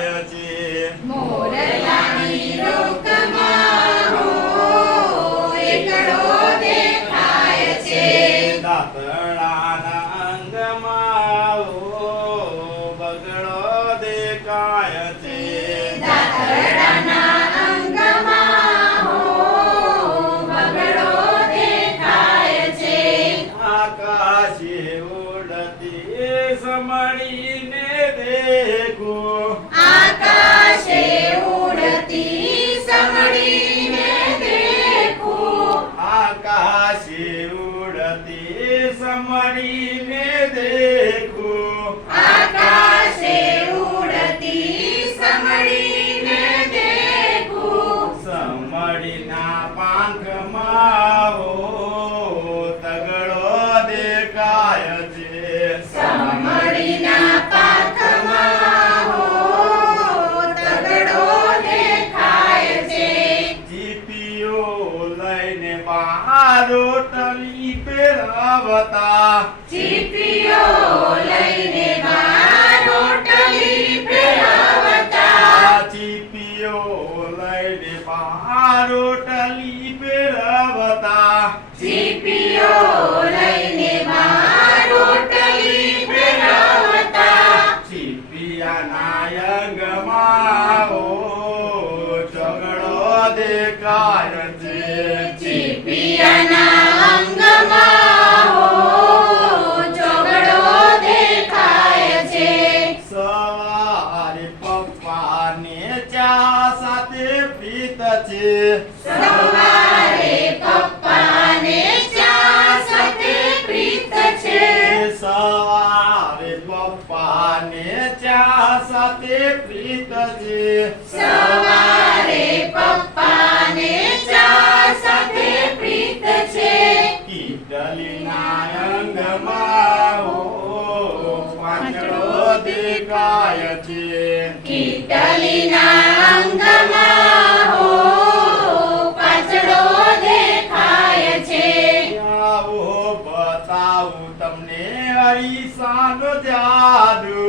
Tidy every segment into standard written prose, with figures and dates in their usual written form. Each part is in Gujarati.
દેખાય છે મોરલાની ડોકમાં હો એકડો દેખાય છે દાંતડાના અંગમાં બગડો દેખાય છે દાંતરડાના અંગમાં હો બગડો દેખાય છે આકાશે ઉડતી સમણીને દેખું આકાશે ઉડતી સમડીને દેખું આકાશે ઉડતી સમણીને દેખું આકાશે ઉડતી સમડીને દેખું સમડીના પાંખમાં તગડો દેખાય છે સમડીના પાંખમાં હો તગડો દેખાય છે ચીપીઓ લઈને બહારો ટલી પેરાવતા ચીપીઓ લઈને બાર રોટલી ફેરવતા ચીપીઓ લઈને બહારો ટલી પેરાવતા ચીપીઓ લઈને બાર રોટલી ફેરવતા ચીપિયાના અંગમાં ચગડો દેખાય છે ચીપિયાના અંગમાં હો ચોગડો દેખાય છે સવારે પપ્પાને ચા સાથે પ્રીત છે સવારે પપ્પાને ચા સાથે પ્રીત છે સવારે પપ્પાને ચા સાથે પ્રીત છે સવારે પપ્પાને ચા સાથે પ્રીત છે કીટલીના અંગમાં પાંચડો દેખાય છે કીટલીના અંગમાં હો પાછળો દેખાય છે આવો બતાવું તમને અરીસાનો જાદુ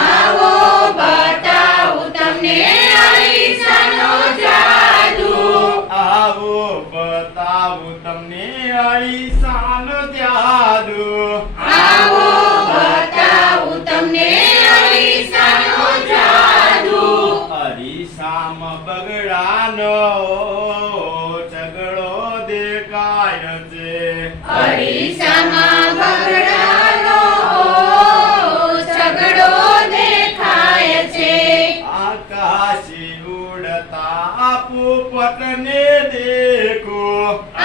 આવો બતાવું તમને અરીસાનો જાદુ આવો બતાવું તમને અરીસાનો જાદુ આવો બતાવું તમને અરીસાનો જાદુ અરીસામાં બગડાનો ચગડો દેખાય છે અરીસામાં બગડાનો ઝઘડો દેખાય છે આકાશે ઉડતા પોપટને દેખો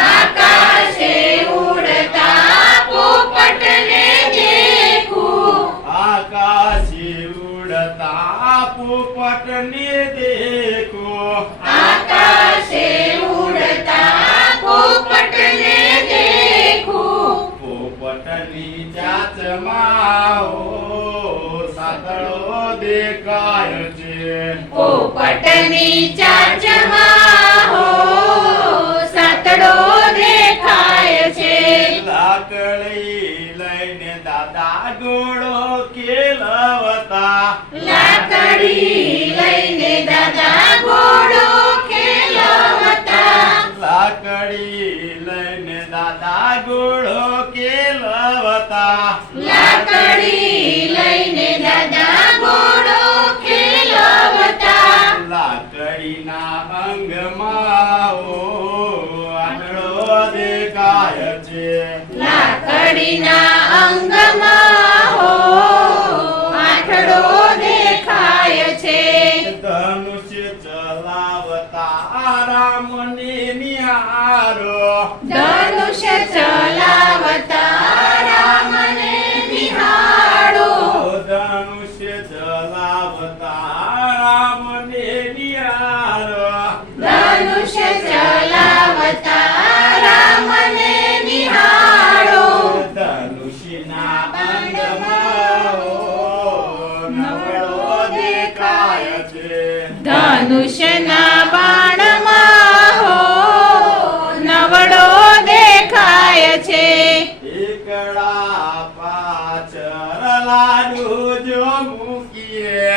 આકાશે ઉડતા પોપટને દેખું આકાશે ઉડતા પોપટને દેખો આકાશે ઉડતા પોપટને દેખું પોપટની જાતમાં સાતળો દેખાય છે પોપટની ચાંચમાં હો સાતડો દેખાય છે લાકડી લઈને દાદા ગોળો ખેલવતા લાકડી લઈને દાદા ઘોડો ખેલવતા લાકડી લઈને દાદા ગોળો ખેલવતા લાકડી લઈને દાદા ઘોડો ખેલવતા લાકડીના અંગમાં આંગળો દેખાય છે લાકડીના અંગમાં હો આઠડો દેખાય છે ધનુષ્ય ચલાવતા રામને નિહારો ધનુષ્ય ચલાવતા રામને નિહાળો ધનુષ્ય ચલાવતા રામને નિહારો ધનુષ્ય ચલાવતા રામને નિહાળો ધનુષ્યના બંધમાં નવળો દેખાય છે ધનુષ્યના બાણમાં હો નવડો દેખાય છે એકડા પાછળ લાડુ જો મૂકીએ